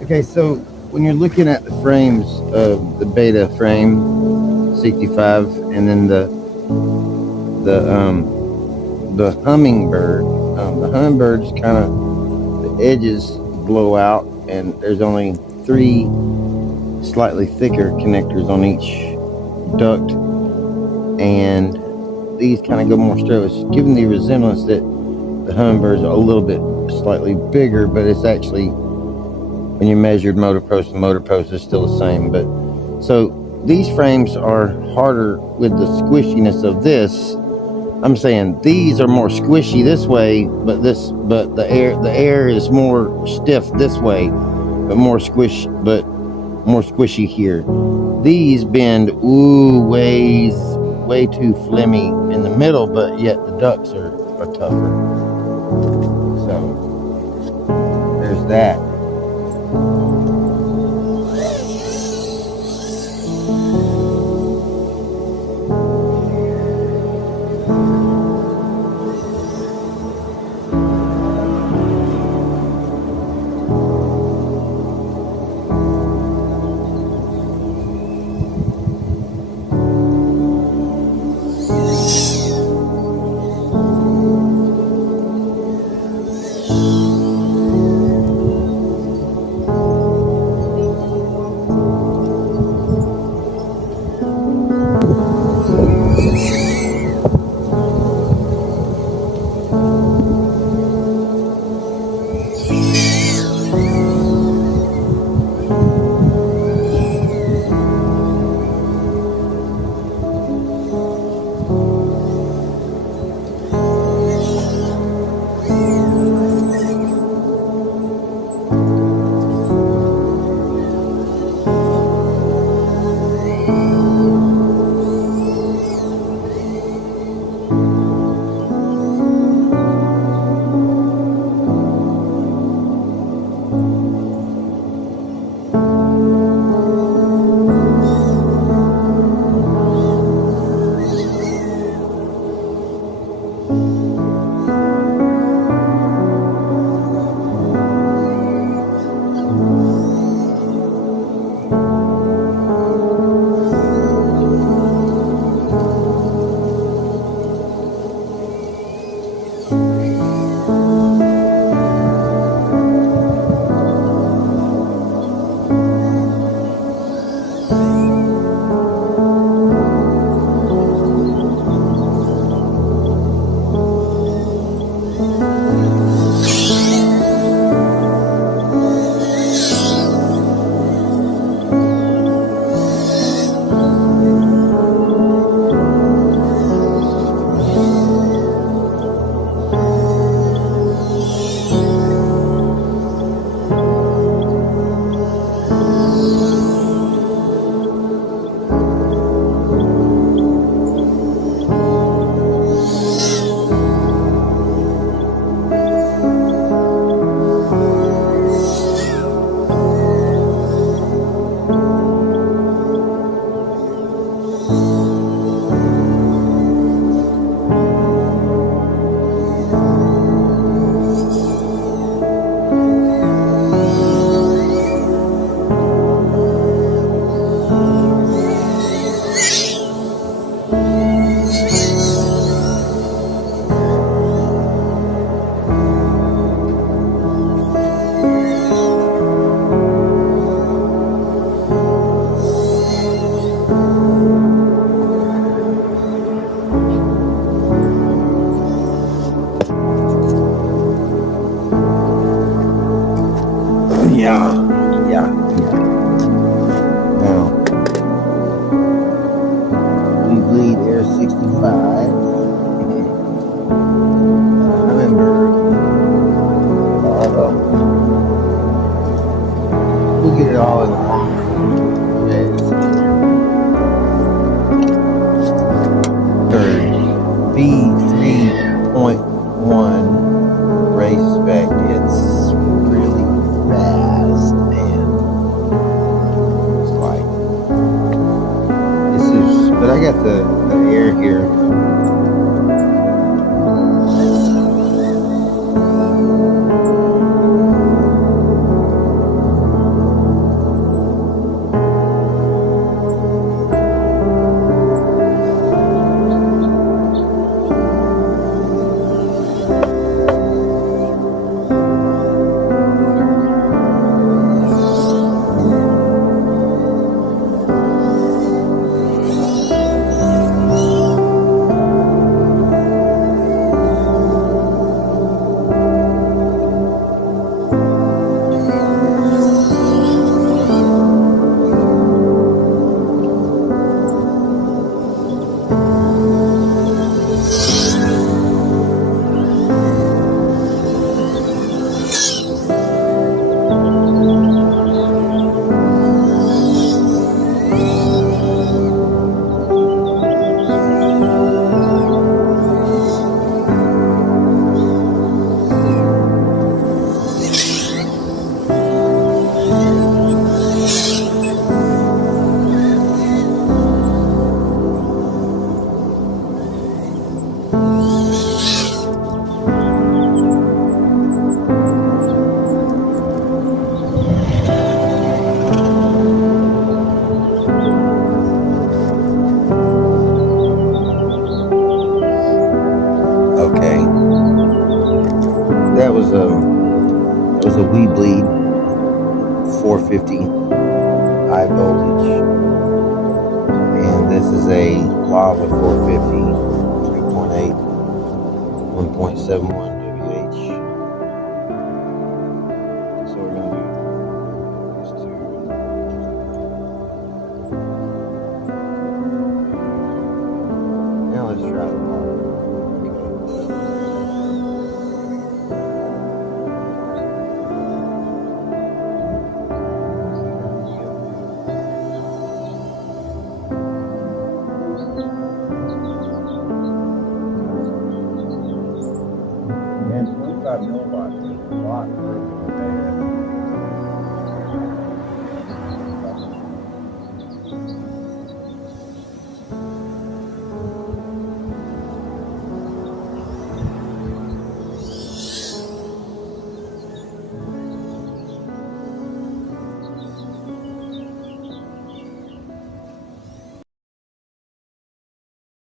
Okay, so when you're looking at the frames of the Beta frame 65 and then the hummingbird, the hummingbirds kind of the edges blow out, and there's only three slightly thicker connectors on each duct, and these kind of go more straight. It's giving the resemblance that the hummingbirds are a little bit slightly bigger, but it's actually when you measured motor post to motor post, it's still the same. But so these frames are harder with the squishiness of this. I'm saying these are more squishy this way, but the air is more stiff this way, but more squishy here. These bend way too flimmy in the middle, but yet the ducts are tougher. So there's that. Yeah, yeah, yeah. Now we bleed air 65. Remember, we'll get it all in the wrong. Okay, let's see here. V3.1 race spec. It's really fast, and it's like this is. But I got the air here. 450 high voltage, and this is a Lava 450 3.8 1.71 WH. So we're going to do these two. Now let's try the power. And 25 milliwatts is a lot for a